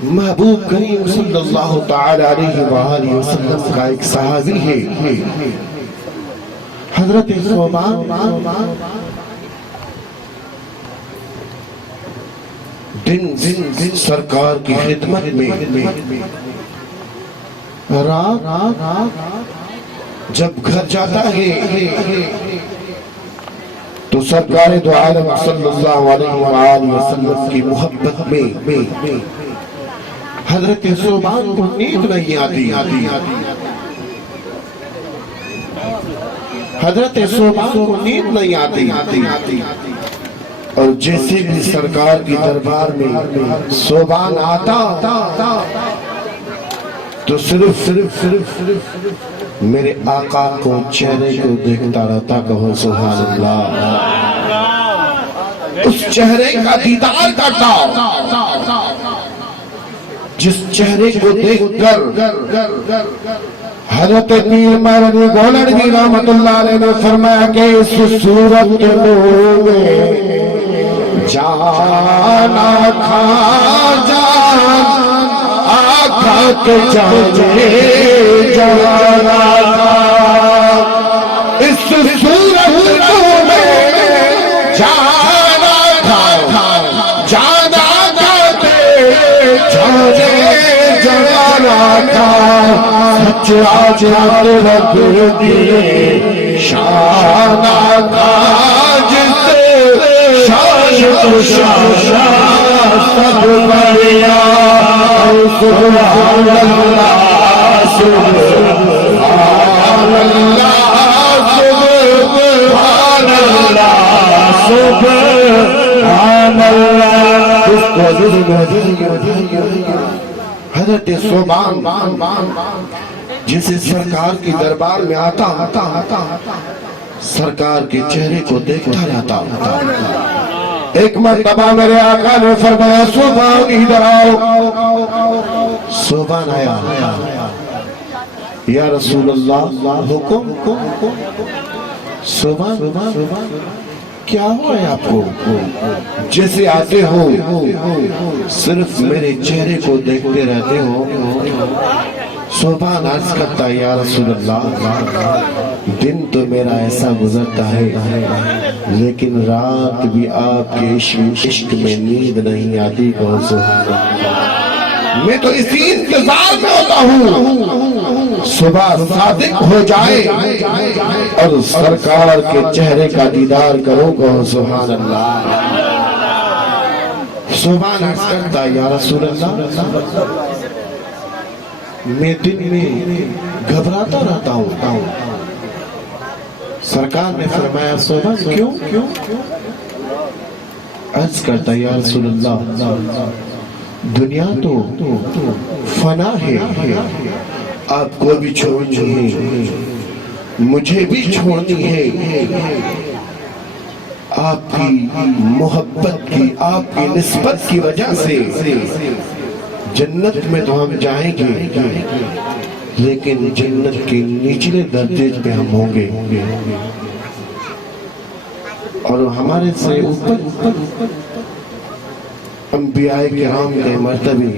محبوب کریم صلی اللہ تعالی علیہ وآلہ وسلم کا ایک صحابی ہے حضرت ثوبان دن سرکار کی خدمت میں رات جب گھر جاتا ہے تو سرکار دو عالم صلی اللہ علیہ وآلہ وسلم کی محبت میں حضرت ثوبان کو نیند نہیں آتی حضرت ثوبان کو نیند نہیں آتی اور جیسے بھی سرکار کی دربار میں ثوبان آتا تو صرف میرے آقا کو چہرے کو دیکھتا رہتا کہو سبحان اللہ اس چہرے کا دیدار کرتا جس چہرے کو دیکھ کر حضرت پیر مہرنی گولڑوی رحمت اللہ علیہ نے فرمایا کہ اس صورت میں جانا کھا جان آقا کے جانے جانا تھا اس صورت میں جانا تھا جانا جانے جانا تھا سچ آج رب دیے شانہ کا جس شان تو شان سب بریا سبحان اللہ سبحان اللہ سبحان اللہ سبحان اللہ حضرت ثوبان جسے سرکار کی دربار میں آتا سرکار کے چہرے کو دیکھتا رہتا ایک مرتبہ میرے آقا نے فرمایا ثوبان ادھر آؤ ثوبان آیا یا رسول اللہ حکم ثوبان کیا ہوا ہے آپ کو جیسے آتے ہو صرف میرے چہرے کو دیکھتے رہتے ہو ثوبان عرض کرتا ہے یا رسول اللہ دن تو میرا ایسا گزرتا ہے لیکن رات بھی آپ کے عشق میں نیند نہیں آتی میں تو اسی انتظار میں ہوتا ہوں صبح صادق ہو جائے اور سرکار کے چہرے کا دیدار کرو کہو سبحان اللہ ثوبان عرض کرتا ہے یا رسول اللہ میں دن میں گھبراتا رہتا ہوں سرکار نے فرمایا ثوبان کیوں عرض کرتا ہے یا رسول اللہ دنیا تو فنا ہے آپ کو بھی چھوڑنی ہے مجھے بھی چھوڑنی ہے آپ کی محبت کی آپ کی نسبت کی وجہ سے جنت میں تو ہم جائیں گے لیکن جنت کے نچلے درجے پہ ہم ہوں گے اور ہمارے سے اوپر انبیاء کرام کے مرتبے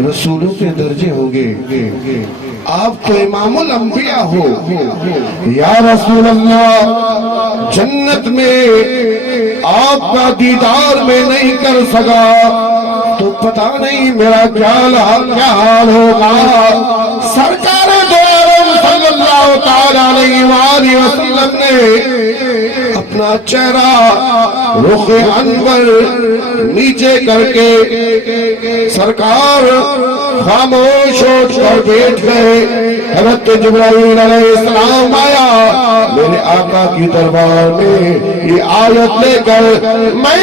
رسولوں کے درجے ہوں گے آپ تو امام الانبیاء ہو یا رسول اللہ جنت میں آپ کا دیدار میں نہیں کر سکا تو پتہ نہیں میرا کیا حال ہوگا سرکار دو عالم صلی اللہ تعالی علیہ وآلہ وسلم نے اپنا چہرہ رخ انور نیچے کر کے سرکار خاموش ہو کر بیٹھ گئے حضرت جبرائیل علیہ السلام آیا میرے آقا کی دربار میں یہ آیت لے کر میں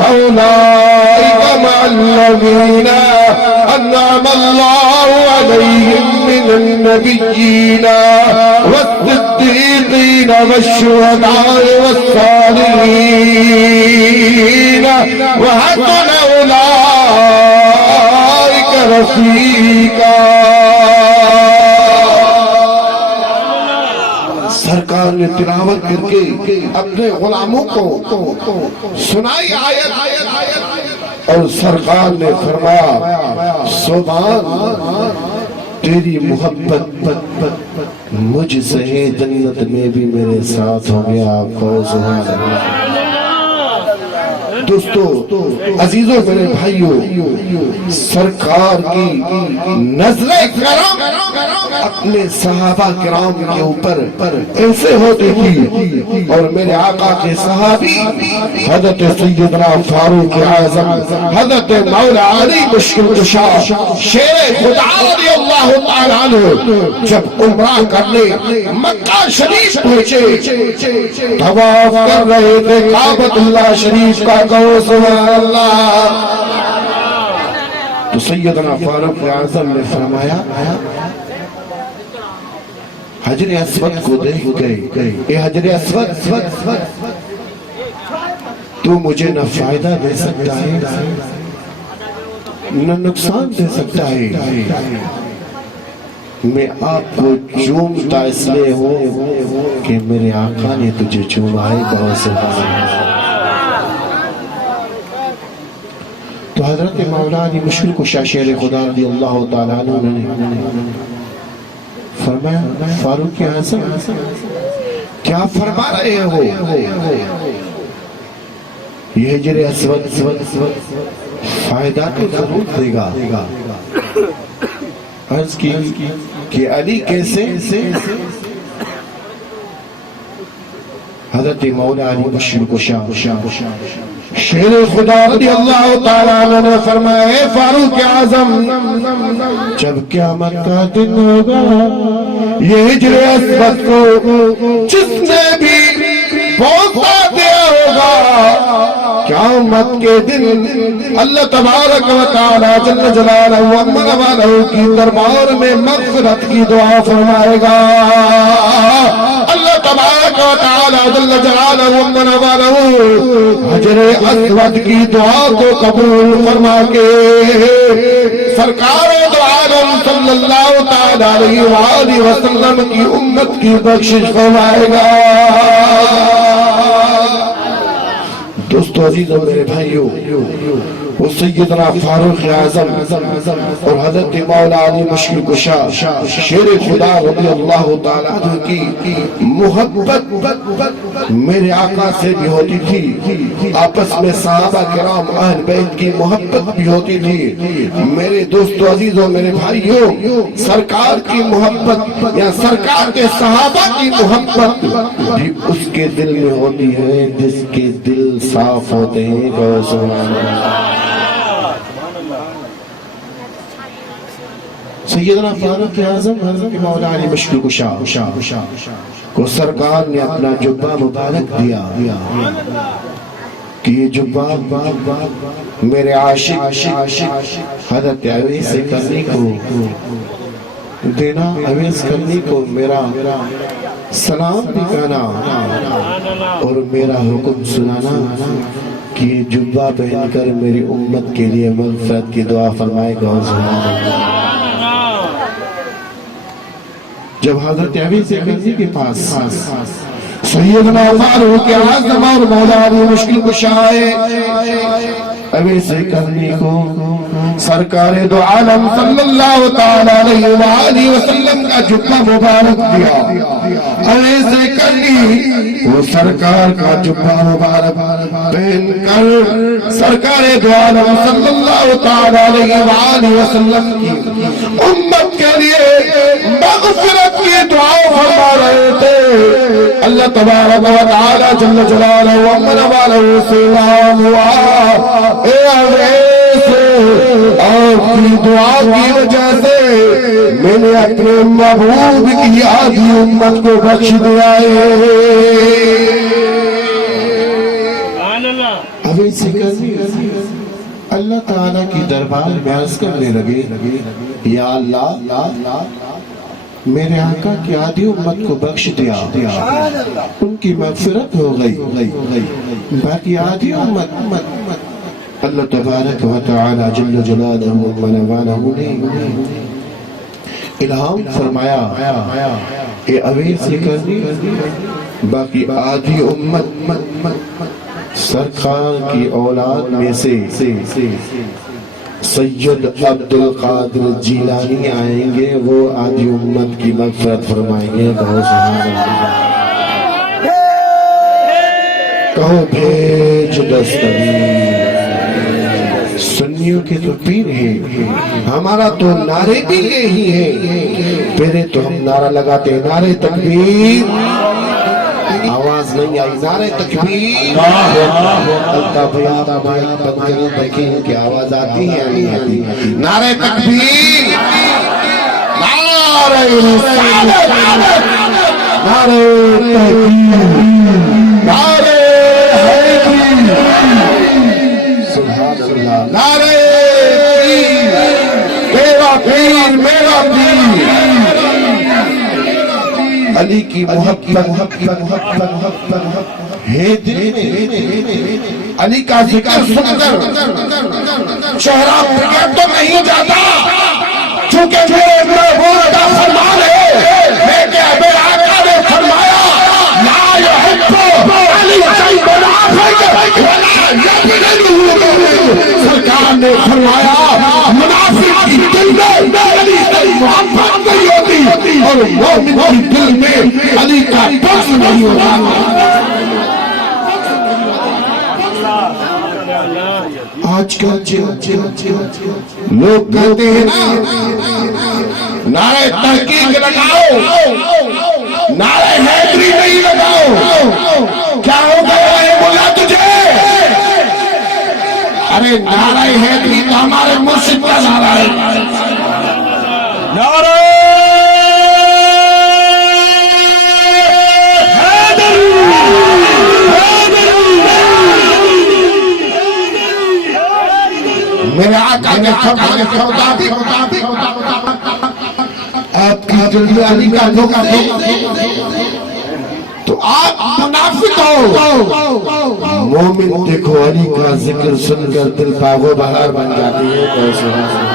فأولئك مع الذين أنعم الله عليهم من النبيين والصديقين والشهداء والصالحين وحسن أولئك رفيقا سرکار سرکار نے تلاوت کر کے اپنے غلاموں کو سنائی آیت، اور سرکار نے فرمایا سبحان تیری محبت مجھ سے جنت میں بھی میرے ساتھ ہو گیا. سبحان اللہ. دوستو عزیزوں میرے بھائیوں، سرکار کی نظر کرم اپنے صحابہ کرام کے اوپر ایسے ہوتی تھی، اور میرے آقا کے صحابی حضرت سیدنا فاروق اعظم حضرت مولا علی مشکل کشا شیر خدا رضی اللہ تعالیٰ عنہ جب عمرہ کرنے مکہ شریف پہنچے، طواف کر رہے تھے کعبۃ اللہ شریف کا. سبحان اللہ. تو سیدنا فاروق اعظم نے فرمایا حجر اسود کو دیکھ گئے، اے حجر اسود تو مجھے نہ فائدہ دے سکتا ہے نہ نقصان دے سکتا ہے. میں آپ کو چومتا اس لیے ہوں کہ میرے آقا نے تجھے چوما ہے. بہت سے تو حضرت مولا علی مشکل کشا شیر خدا رضی اللہ تعالیٰ عنہ نے فرمایا فاروق اعظم کیا فرما رہے ہو؟ یہ حجر اسود فائدہ تو ضرور دے گا. عرض کی کہ علی کیسے؟ حضرت مولا علی مشکل کشا شیر خدا رضی اللہ تعالیٰ عنہ نے فرمایا اے فاروق اعظم جب قیامت کا دن ہوگا یہ حجر اسود کو جس نے بھی پہنچا دیا ہوگا، قیامت کے دن اللہ تبارک و تعالیٰ جل جلالہ و عظمت والہ کی دربار میں مغفرت کی دعا فرمائے گا. اللہ تبارک و تعالیٰ جل جلالہ و عظمت والہ حجر اسود کی دعا کو قبول فرما کے سرکار دو عالم صلی اللہ تعالیٰ علیہ وآلہ وسلم کی امت کی بخشش فرمائے گا. دوستو عزیزوں میرے بھائیوں، وہ سیدنا فاروق اعظم اور حضرت مولا علی مشکل کشا شیر خدا رضی اللہ تعالیٰ عنہ کی محبت میرے آقا سے بھی ہوتی تھی، آپس میں صحابہ کرام اہل بیت کی محبت بھی ہوتی تھی. میرے دوستو عزیزوں میرے بھائیوں، سرکار کی محبت یا سرکار کے صحابہ کی محبت بھی اس کے دل میں ہوتی ہے جس کے دل صاف ہوتے ہیں. سبحان اللہ. سیدنا فاروق اعظم حضرت مولا علی مشکل کشا کو سرکار نے اپنا جبہ مبارک دیا کہ یہ جبہ میرے عاشق حضرت اویس کرنی کو دینا، اویس کرنی کو میرا سلام بھی کہنا اور میرا حکم سنانا کہ یہ جبہ پہن کر میری امت کے لیے مغفرت کی دعا فرمائے گا. جب حضرت اویس کرنی کے پاس سیدنا فاروق اعظم اور مولا علی مشکل کشا آئے، اویس کرنی کو سرکار دو عالم صلی اللہ تعالیٰ علیہ وآلہ وسلم کا جبہ مبارک دیا. اویس کرنی وہ سرکار کا جبہ مبارک پہن کر سرکار دو عالم صلی اللہ تعالیٰ علیہ وآلہ وسلم کی امت کے لیے مغفرت کی دعا فرما رہے تھے. اللہ تبارک و تعالیٰ جل جلالہ و عظمت والہ سے نام ہوا اے اویس، آپ کی دعا کی وجہ سے میں نے اپنے محبوب کی آدھی امت کو بخش دیا ہے. اویس کرنی اللہ تعالیٰ کی دربار میں عرض کرنے لگے یا اللہ میرے آقا کی آدھی امت کو بخش دیا، ان کی مغفرت ہو گئی، باقی آدھی امت اللہ تبارک و تعالی جل جلالہ و منوانہ نے الہام فرمایا کہ اویس کرنی باقی آدھی امت سرکار کی اولاد میں سے سید عبد القادر جیلانی آئیں گے، وہ آدھی امت کی مغفرت فرمائیں گے۔ کہو سبحان اللہ، کہو بھیج دستگیر۔ سنیوں کے تو پیر ہیں، ہمارا تو نعرے بھی یہی ہے، پہلے تو ہم نعرہ لگاتے ہیں نعرے تکبیر، آواز نہیں آئی، نعرے تکبیر، الطاف بیاتا مائک بند کریں دیکھیں کہ آواز آتی ہے یا نہیں آتی، نعرے تکبیر، نعرے رسالت، نعرے تحقیر، نعرے حیدری، سبحان اللہ، نعرے پیر، تیرا پیر میرا پیر، علی کی محبت حیدری میں علی کا ذکر سن کر چہرہ پھر تو نہیں جاتا، چونکہ میرے محبوب کا فرمان ہے، میرے آقا نے فرمایا لا يحب علی شیء منافق ولا یبغضہ، سرکار نے فرمایا منافق کی دل میں علی کی محبت نہیں ہوتی اور مومن کی دل میں علی کا بغض نہیں ہوتا۔ آج کل لوگ کہتے ہیں نعرہ تحقیق لگاؤ، نعرہ حیدری نہیں لگاؤ، کیا ہو گیا ہے بولا تجھے؟ ارے نعرہ حیدری تو ہمارے مرشد کا نعرہ ہے، نعرہ میرے آقا نے آپ کی جلدی علی کا دھوکہ تو آپ منافق ہو، مومن دیکھو علی کا ذکر سن کر دل باغ و بہار بن جاتی ہے۔